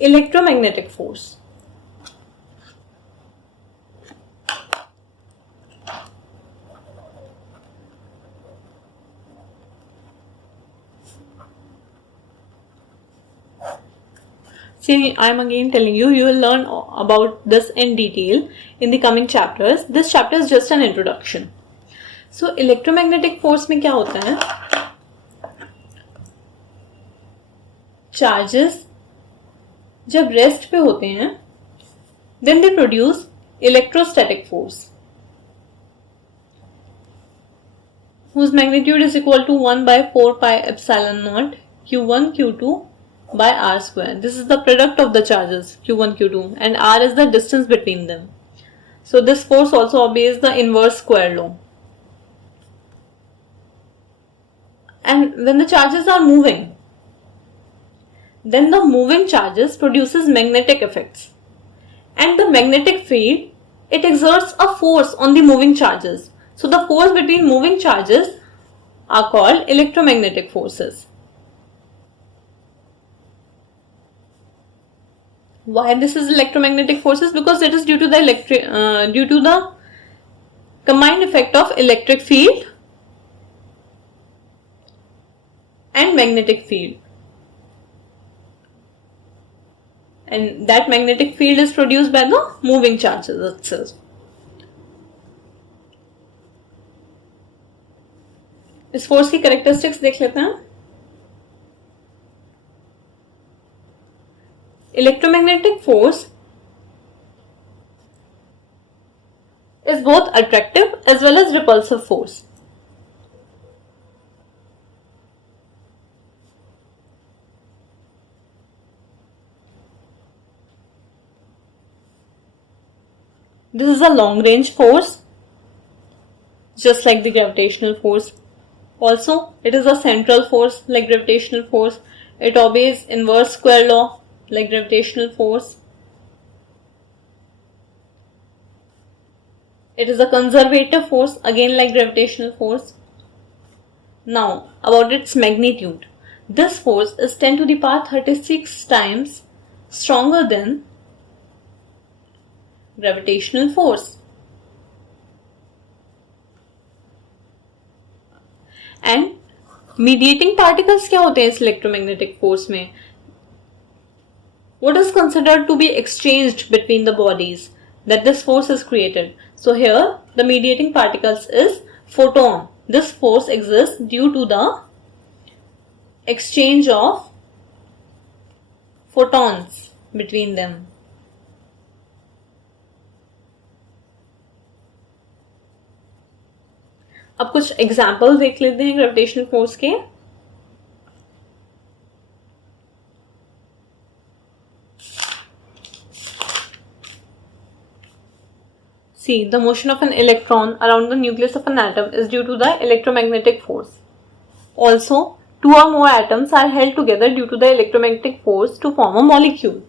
Electromagnetic force. See, I am again telling you, you will learn about this in detail in the coming chapters. This chapter is just an introduction. So, electromagnetic force में क्या होता है? Charges जब rest पे होते हैं, then they produce electrostatic force, whose magnitude is equal to 1 by 4 pi epsilon naught q1 q2 by r square. This is the product of the charges q1 q2 and r is the distance between them. So this force also obeys the inverse square law. And when the charges are moving, then the moving charges produces magnetic effects. And the magnetic field, it exerts a force on the moving charges. So the force between moving charges are called electromagnetic forces. Why this is electromagnetic forces? Because it is due to the combined effect of electric field and magnetic field. And that magnetic field is produced by the moving charges itself. इस force की characteristics देख लेते हैं. Electromagnetic force is both attractive as well as repulsive force. This is a long range force, just like the gravitational force. Also, it is a central force like gravitational force. It obeys inverse square law like gravitational force. It is a conservative force again like gravitational force. Now, about its magnitude. This force is 10 to the power 36 times stronger than gravitational force. And mediating particles क्या होते हैं इस electromagnetic force में? What is considered to be exchanged between the bodies that this force is created? So here the mediating particles is photon. This force exists due to the exchange of photons between them. अब कुछ example देख लेते हैं gravitational force के. See, the motion of an electron around the nucleus of an atom is due to the electromagnetic force. Also, two or more atoms are held together due to the electromagnetic force to form a molecule.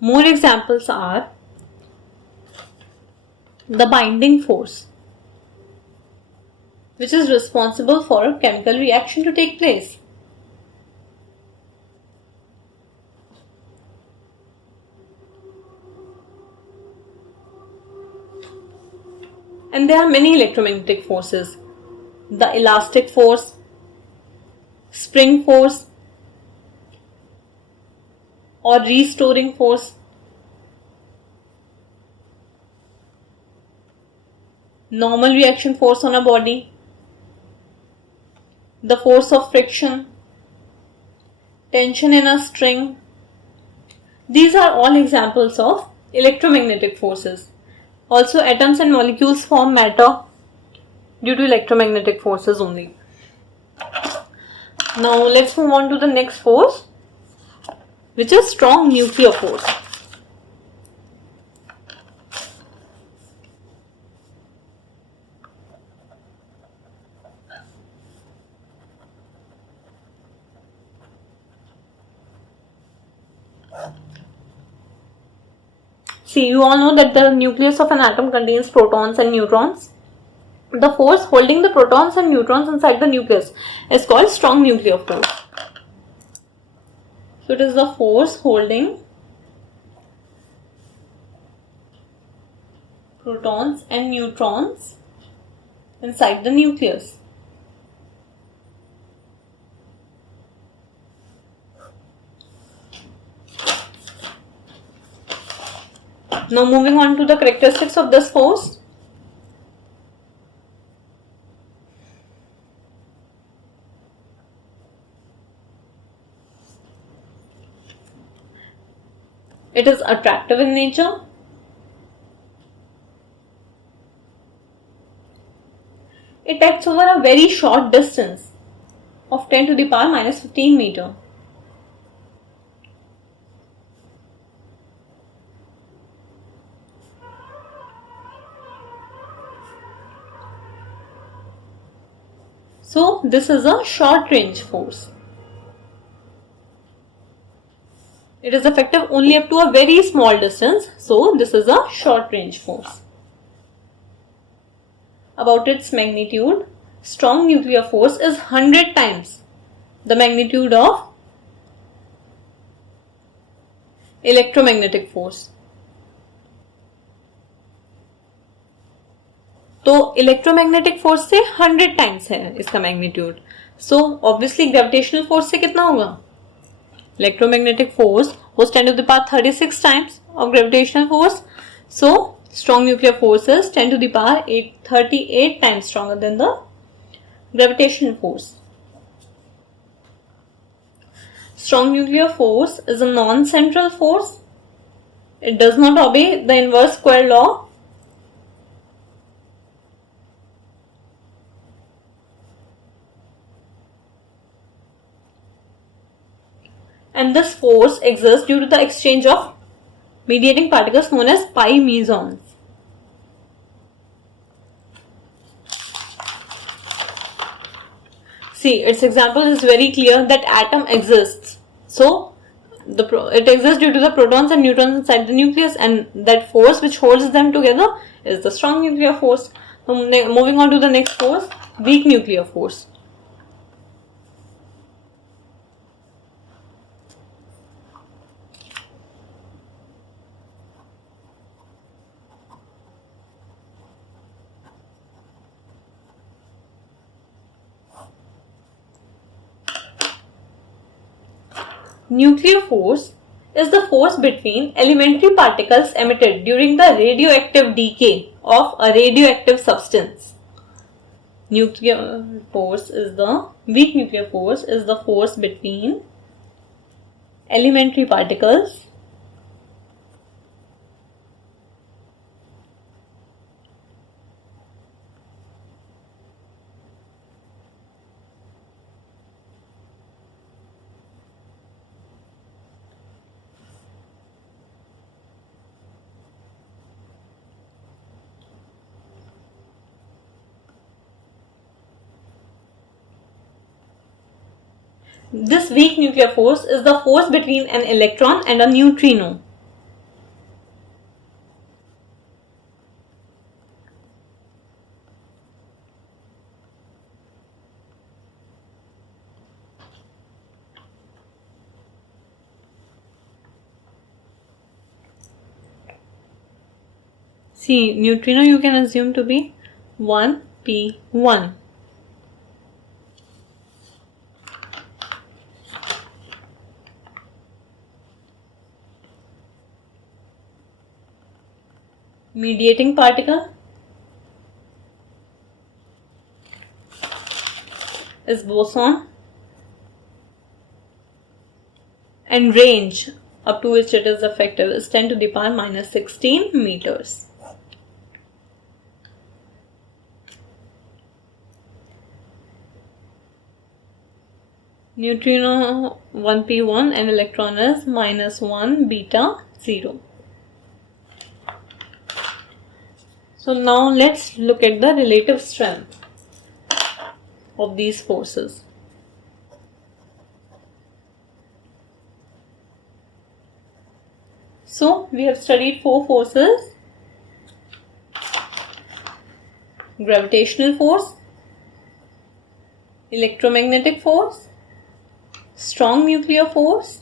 More examples are the binding force, which is responsible for a chemical reaction to take place. And there are many electromagnetic forces. The elastic force, spring force, or restoring force, normal reaction force on a body, the force of friction, tension in a string. These are all examples of electromagnetic forces. Also, atoms and molecules form matter due to electromagnetic forces only. Now let's move on to the next force, which is strong nuclear force. See, you all know that the nucleus of an atom contains protons and neutrons. The force holding the protons and neutrons inside the nucleus is called strong nuclear force. So it is the force holding protons and neutrons inside the nucleus. Now moving on to the characteristics of this force. It is attractive in nature. It acts over a very short distance of 10 to the power minus 15 meter. So this is a short range force. It is effective only up to a very small distance. So this is a short range force. About its magnitude, strong nuclear force is 100 times the magnitude of electromagnetic force. तो electromagnetic force से 100 times है इसका magnitude. So obviously gravitational force से कितना होगा? Electromagnetic force was 10 to the power 36 times of gravitational force. So strong nuclear force is 10 to the power 38 times stronger than the gravitational force. Strong nuclear force is a non-central force. It does not obey the inverse square law. And this force exists due to the exchange of mediating particles known as pi mesons. See, its example is very clear that atom exists. So, it exists due to the protons and neutrons inside the nucleus, and that force which holds them together is the strong nuclear force. Moving on to the next force, weak nuclear force. Nuclear force is the force between elementary particles emitted during the radioactive decay of a radioactive substance. Weak nuclear force is the force between elementary particles This weak nuclear force is the force between an electron and a neutrino. See, neutrino you can assume to be 1p1. Mediating particle is boson, and range up to which it is effective is 10 to the power minus 16 meters. Neutrino 1p1 and electron is minus 1 beta 0. So now let's look at the relative strength of these forces. we have studied 4 forces: gravitational force, electromagnetic force, strong nuclear force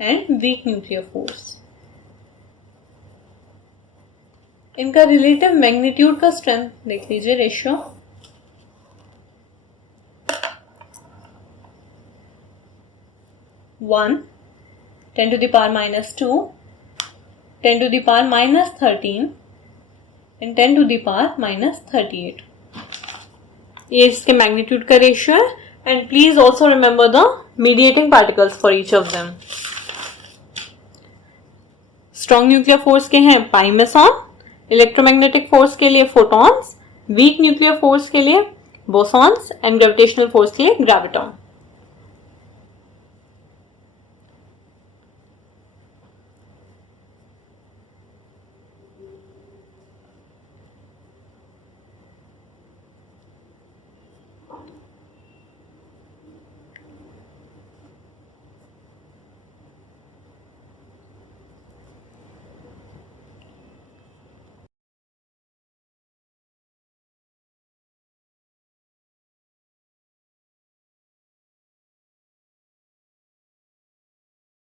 and weak nuclear force. इनका relative magnitude का strength देख लीजिए, ratio 1 10 to the power minus 2, 10 to the power minus 13 and 10 to the power minus 38. ये इसके magnitude का ratio है. And please also remember the mediating particles for each of them. Strong nuclear force के हैं पाई meson, electromagnetic force के लिए photons, weak nuclear force के लिए बोसॉन्स एंड ग्रेविटेशनल फोर्स के लिए ग्रेविटॉन.